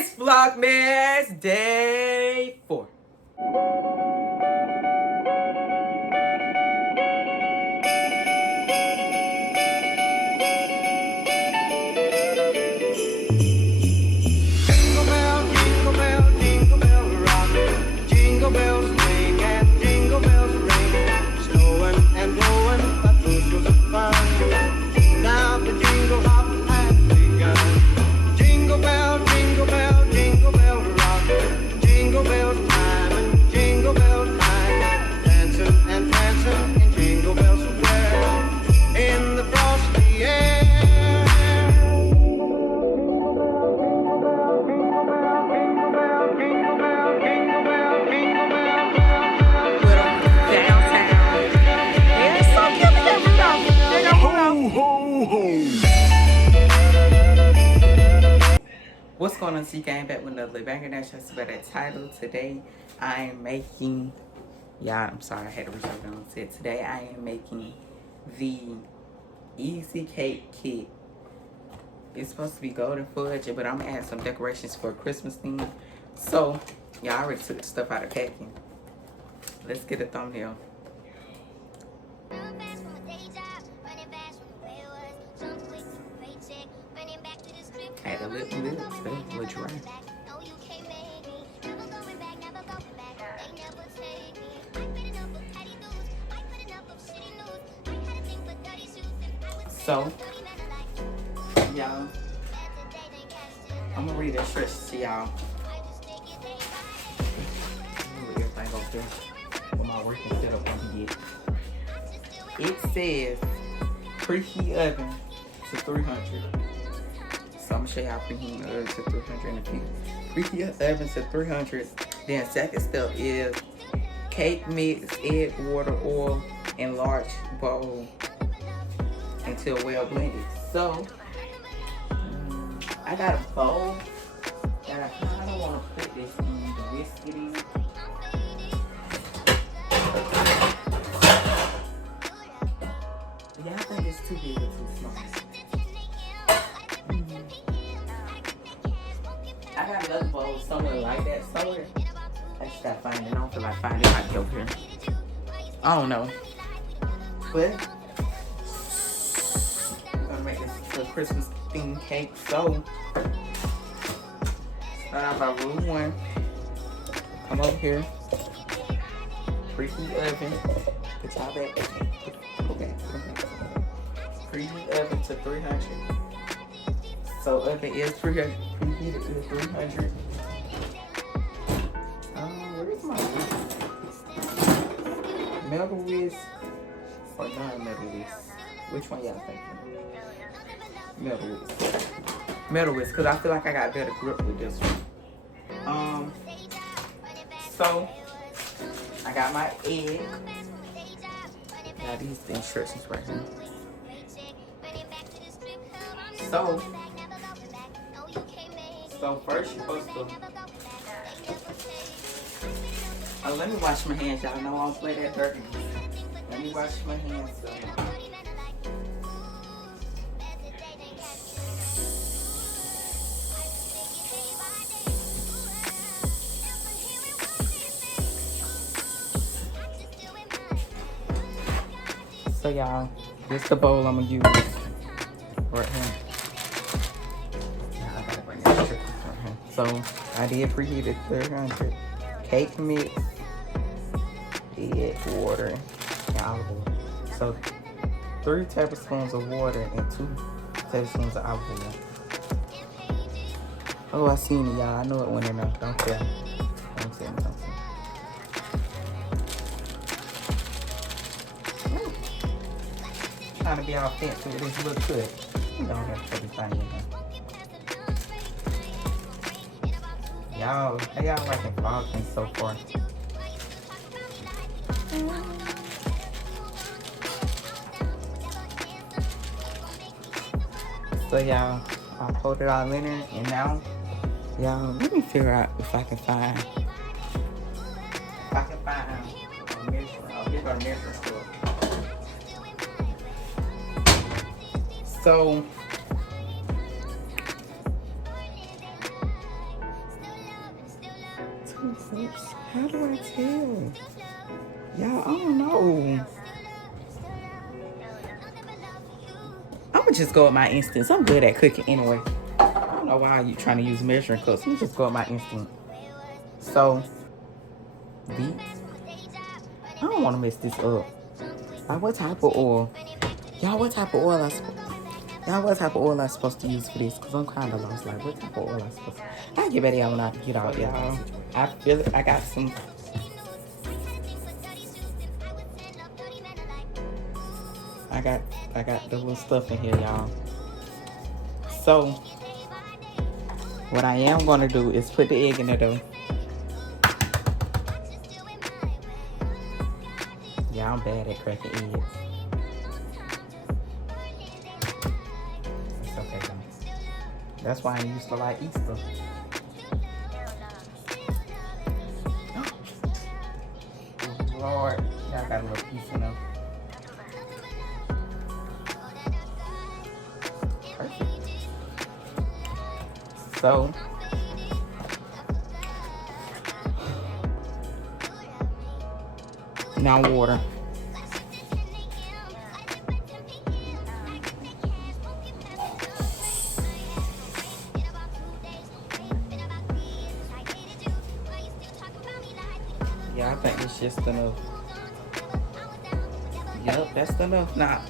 It's Vlogmas Day 4. Jingle bell, jingle bell rock. Jingle bells swing and jingle bells ring. Snowing and blowing, but this was fun. Now the jingle hop has begun. Jingle bell, jingle bell rock. Jingle bells time and jingle bells time. Dancing and prancing in Jingle Bell Square. In the frosty air. What's going on? C came back with another banger. That's just about that title. Today I am making, I'm sorry, I had to reserve it on set. Today I am making the Easy Cake Kit. It's supposed to be golden fudge, but I'm gonna add some decorations for a Christmas theme. So, I already took the stuff out of packing. Let's get a thumbnail. Had a little stuff, which right. So, y'all, I'm gonna read the instructions to y'all. Move everything over there with my working setup on the It says preheat oven to 300. So I'm gonna show y'all preheat oven to 300 in a few. Preheat oven to 300. Then second step is cake mix, egg, water, oil, in large bowl until well blended. So I got a bowl that I kind of want to put this in the whisk it in. Yeah, I think it's too big or too small. I got another bowl somewhere like that somewhere. I just gotta find it. I don't feel like finding it right over here. I don't know. But I'm gonna make this a Christmas themed cake. So start out by rule 1. Come over here. Preheat oven. The top back. Okay. Preheat oven to 300. So oven is 300. Preheated to 300. Where's my whisk? Metal whisk or non-metal whisk? Which one y'all thinking? Metal whisk. Metal whisk, because I feel like I got better grip with this one. So I got my egg. Got these instructions right here. So first you're supposed to. Oh, let me wash my hands, y'all. Know I don't play that dirty. Let me wash my hands. So y'all, this is the bowl I'm gonna use right here. I gotta bring that right here. So I did preheat it 300. Cake mix, egg, water, and olive oil. So 3 tablespoons of water and 2 tablespoons of olive oil. Oh, I seen it, y'all. I know it went in there. Don't tell. Don't tell me. Don't tell me. Trying to be all fancy with this look good. You don't have everything in there. Y'all, how y'all liking Vlogmas so far? So y'all, I poured it all in there, and now, y'all, let me figure out if I can find a measuring. I'll get our measuring store. So How do I tell? Y'all, I don't know. I'm gonna just go with my instincts. I'm good at cooking anyway. I don't know why you trying to use measuring cups. Let me just go with my instinct. So, beets. I don't want to mess this up. Like, what type of oil? Y'all, what type of oil I supposed to use for this? Because I'm kind of lost. Like, what type of oil I supposed to... I'll get ready when I get out, y'all. I feel it. I got some... I got the little stuff in here, y'all. So, what I am going to do is put the egg in there, though. Yeah, I'm bad at cracking eggs. It's okay, though. That's why I used to like Easter. Oh, Lord, y'all got a little piece in there. Perfect. So, now water. Yeah, I think it's just enough. Yep, that's enough. Now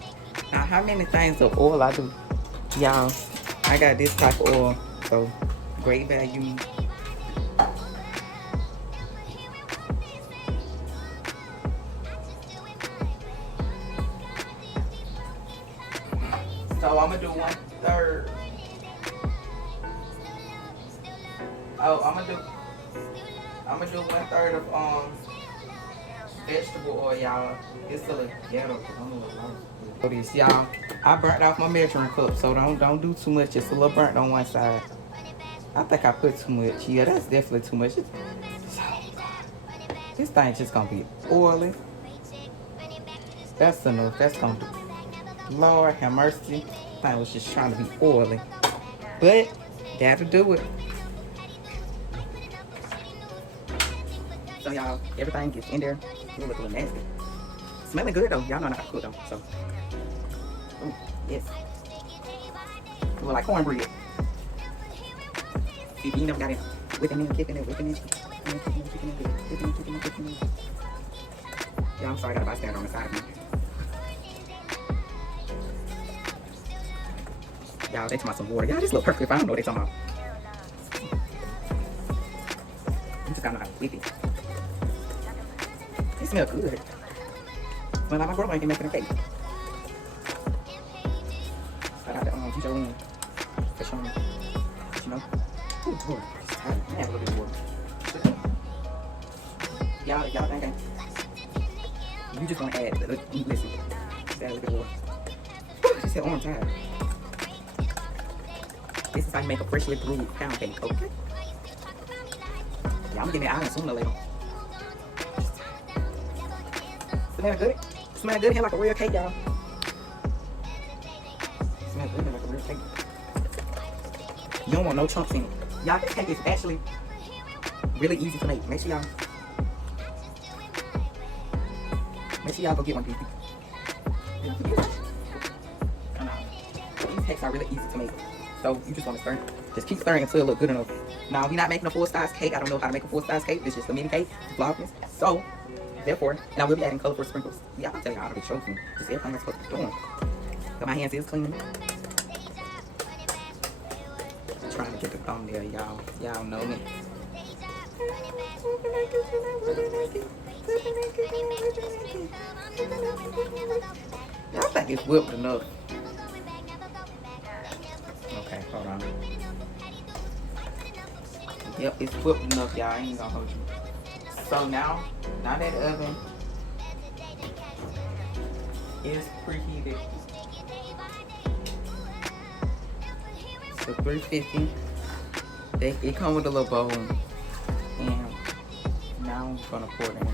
how many things of oil I do? Y'all, I got this type of oil, so great value. So I'm gonna do 1/3. Oh, I'm gonna do 1/3 of vegetable oil, y'all. It's a little ghetto, cause I'm a little lost. So this, y'all, I burnt off my measuring cup, so don't do too much. It's a little burnt on one side. I think I put too much. Yeah, that's definitely too much. This thing just gonna be oily. That's enough. That's gonna do. Lord have mercy. I was just trying to be oily, but that'll do it. So y'all, everything gets in there. It look a little nasty. Smelling good though. Y'all know how to cook though. So, ooh, yes. It look like cornbread. See, you never got it. Whipping in, kicking it, whipping in, kicking it. Yeah, I'm sorry, I got a bystander on the side of me. Y'all, they talking about some water. Y'all, this look perfect. I don't know what they talking about. I'm just gotta know how to whip it. It smells good. Well, like my grandma ain't making a cake. I got the teacher room for showing me. You know? Ooh, Lord. Just tired. I have a little bit of water. Y'all think you just want to add, listen, just add a little bit of water. She said, oh, I'm tired. This is how you make a freshly brewed pound cake, okay? Yeah, I'm getting it out sooner or later. Smell good? Smell good here like a real cake, y'all. Smell good here like a real cake. You don't want no chunks in it. Y'all, this cake is actually really easy to make. Make sure y'all go get one of these. These cakes are really easy to make. So you just want to stir. Just keep stirring until it looks good enough. Now, we're not making a full-size cake. I don't know how to make a full-size cake. It's just a mini cake. Vlogmas. So, therefore, and I will be adding colorful sprinkles. Yeah, I'll tell y'all how to show you. Just everything I'm supposed to be doing. So my hands is clean. I'm trying to get the thumbnail, y'all. Y'all know me. Y'all think it's whipped enough. Okay, hold on. Yep, it's whipped enough, y'all. I ain't gonna hold you. So now that the oven is preheated to 350. It comes with a little bowl, and now I'm gonna pour it in.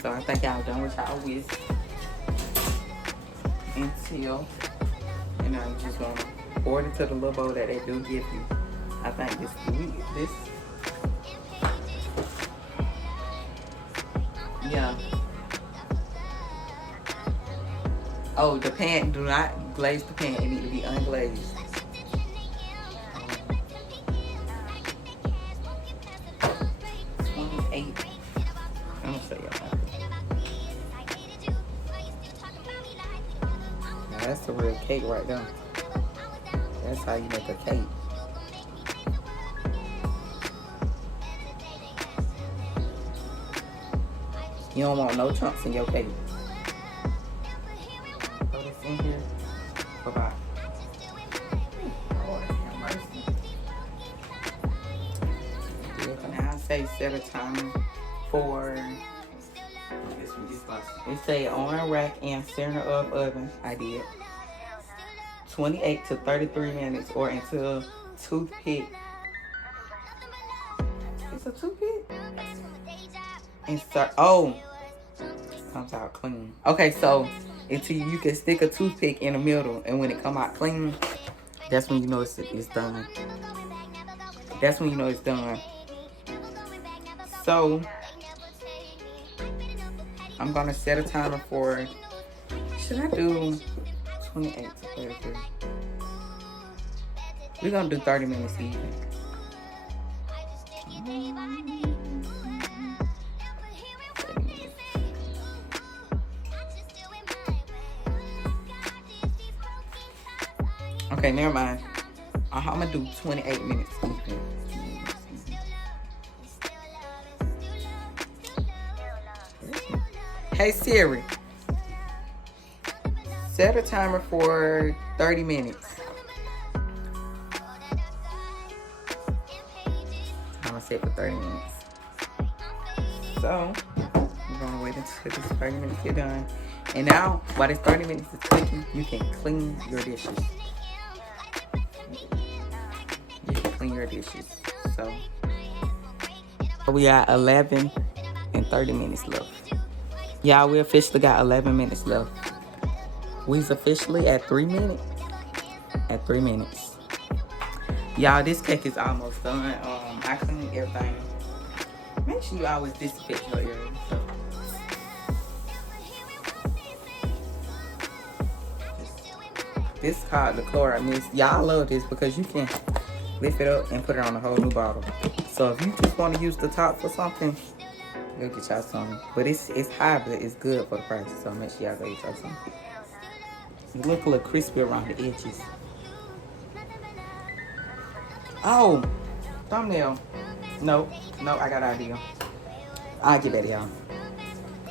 So I think y'all done with y'all whisk until And now you just gonna pour it into the little bowl that they do give you. I think this. Yeah. Oh, the pan, do not glaze the pan. It need to be unglazed. 28. I'm gonna show y'all. Now that's the real cake right there. That's how you make a cake. You don't want no chunks in your cake. Throw this in here. Bye-bye. Lord have mercy. Now I say set a timer for, it say on rack and center of oven. I did 28 to 33 minutes or until toothpick. It's a toothpick? Insert. Oh, comes out clean. Okay, so until you can stick a toothpick in the middle, and when it come out clean, that's when you know it's done. That's when you know it's done. So I'm gonna set a timer for. Should I do 28 to 33? We're gonna do 30 minutes even. Okay, never mind. I'm gonna do 28 minutes even. Hey Siri, set a timer for 30 minutes. I'm gonna set for 30 minutes. So we're gonna wait until this 30 minutes get done. And now, while this 30 minutes is cooking, you can clean your dishes. You can clean your dishes. So we got 11 and 30 minutes left. Y'all, we officially got 11 minutes left. We's officially at 3 minutes. At 3 minutes. Y'all, this cake is almost done. I cleaned everything. Make sure you always disinfect your area. So. This is called the chloride mist. Y'all love this because you can lift it up and put it on a whole new bottle. So if you just want to use the top for something, go get y'all some. But it's high, but it's good for the price. So make sure y'all go get y'all some. It look a little crispy around the edges. Oh, thumbnail. No, I got an idea. I'll get that, y'all.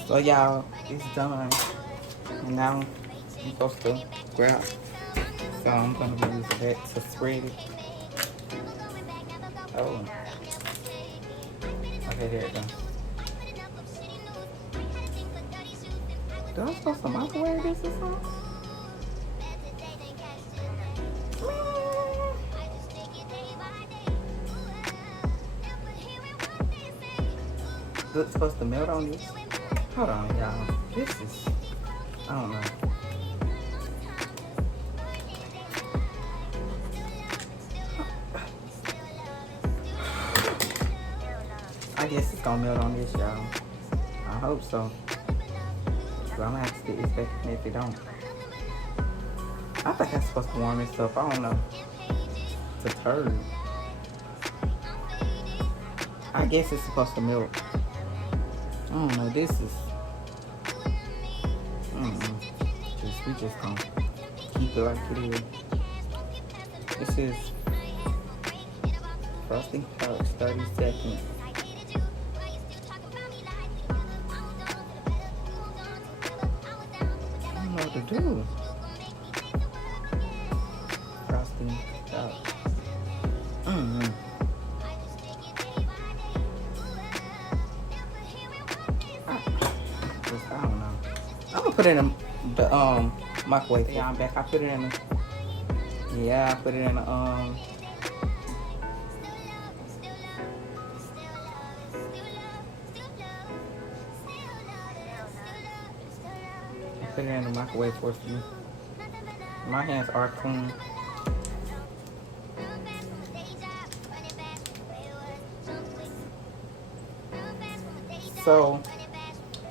So y'all, it's done. And now I'm supposed to grab. So I'm gonna be using that to spread it. Oh. Okay, there it goes. Do I supposed to microwave this or something? It's supposed to melt on this? Hold on, y'all. This is, I don't know. I guess it's gonna melt on this, y'all. I hope so. So I'm gonna have to stick this back in if it don't. I think I'm supposed to warm this up. I don't know. It's a turd. I guess it's supposed to melt. I don't know. This is. We just gonna keep it like it is. This is frosting pouch 30 seconds. I don't know what to do. Frosting pouch. I don't know. I'm gonna put it in the microwave. Yeah, I'm back. I put it in the. Yeah, I put it in the I put it in the microwave for a few My hands are clean. So,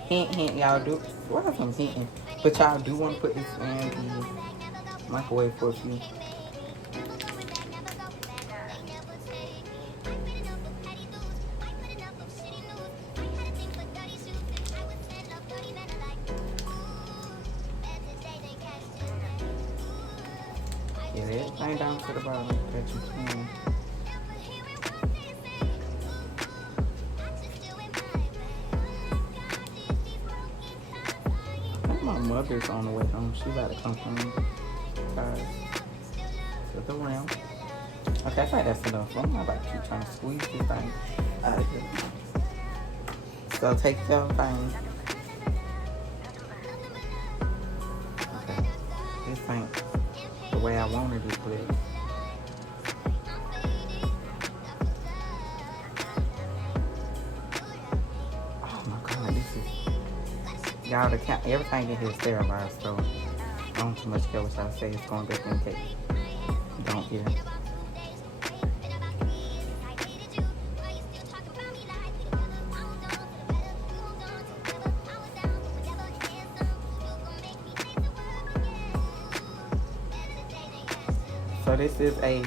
hint, hint, y'all do. What else I'm hinting? But y'all do want to put this in the microwave for a few. Get everything down to the bottom that you can. I think my mother's on the way home. She about to come from to the round. Okay, I think that's enough. I'm not about to keep trying to squeeze this thing out of here. So take your thing. Okay. This ain't the way I wanted it, but oh my god, this is y'all the count everything in here is sterilized, so I don't too much care what y'all say. It's going back in the cake. Don't care. So this is a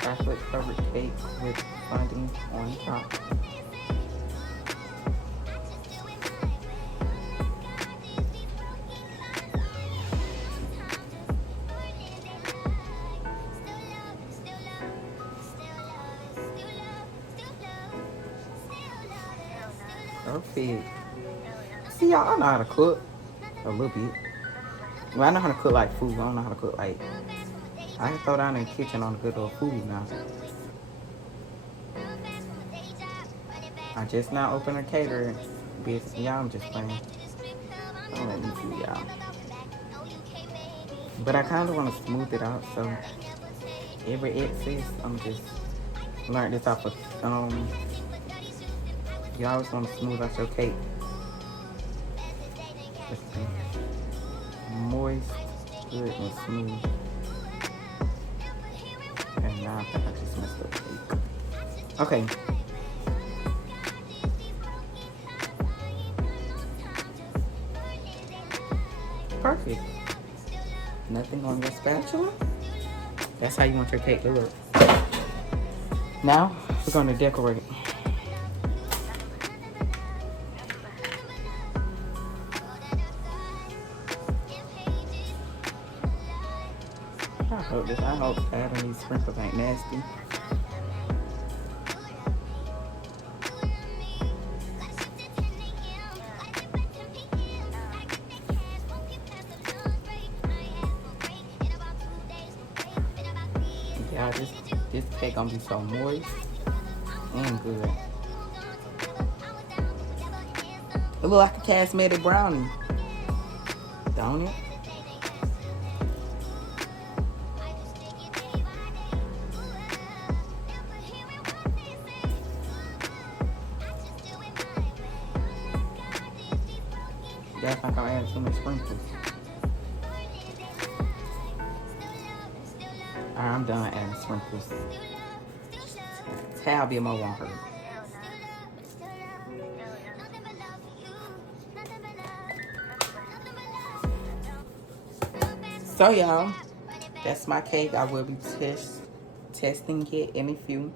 chocolate covered cake with fondant on top. Perfect. See, y'all, I know how to cook a little bit. Well, I know how to cook like food. I don't know how to cook like. I can throw down in the kitchen on the good old food now. I just now opened a catering business. Y'all, I'm just playing. Don't let me fool y'all. But I kind of want to smooth it out, so every excess, I'm just learned this off of you always want to smooth out your cake. Just moist, good, and smooth. And now I think I just messed up the cake. Okay. Perfect. Nothing on your spatula. That's how you want your cake to look. Now, we're going to decorate it. I hope adding these sprinkles ain't nasty. Yeah, this cake gonna be so moist and good. It look like a cosmetic brownie, don't it? Yeah, I think I'm adding too much sprinkles. Alright, I'm done adding sprinkles. Tad be more on her. So y'all, that's my cake. I will be testing it in a few.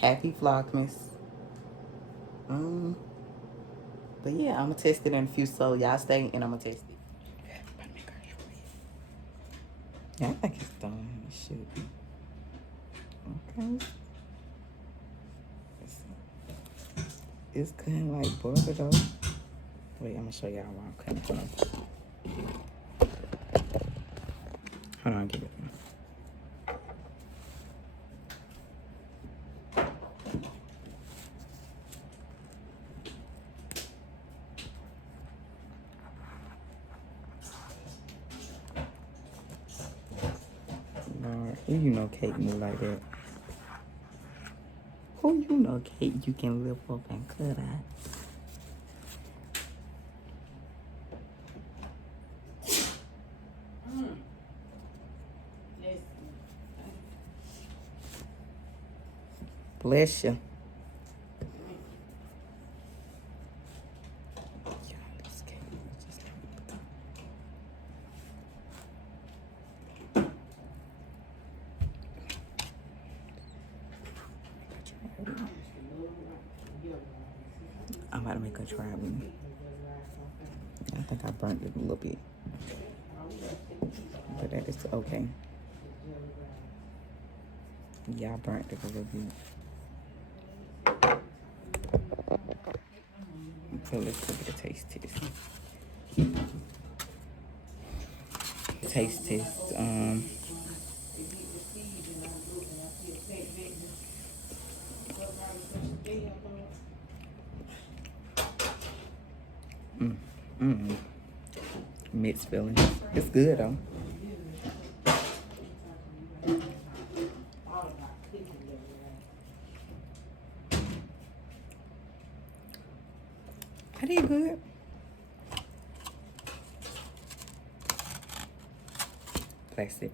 Happy Vlogmas. But yeah, I'm gonna test it in a few, so y'all stay and I'm gonna test it. Yeah, I think it's done. It should be. Okay. It's cutting like butter though. Wait, I'm gonna show y'all while I'm cutting. Hold on, get it. Lord, who you know cake move like that? Who you know cake you can lift up and cut out? Bless you. I'm about to make her try with me. I think I burnt it a little bit. But that is okay. Yeah, I burnt it a little bit. So let's look at the taste test. Taste test. Mixed feelings. It's good though. I did good. Plastic.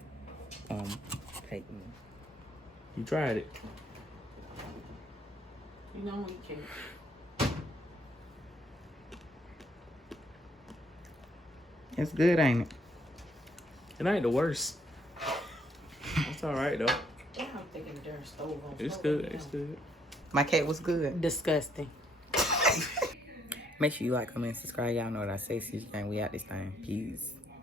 Paper. You tried it. You know we can. It's good, ain't it? It ain't the worst. It's all right though. Yeah, I'm thinking the darn stove on. It's good. It's good. My cake was good. Disgusting. Make sure you like, comment, subscribe. Y'all know what I say. See you again. We out this time. Peace.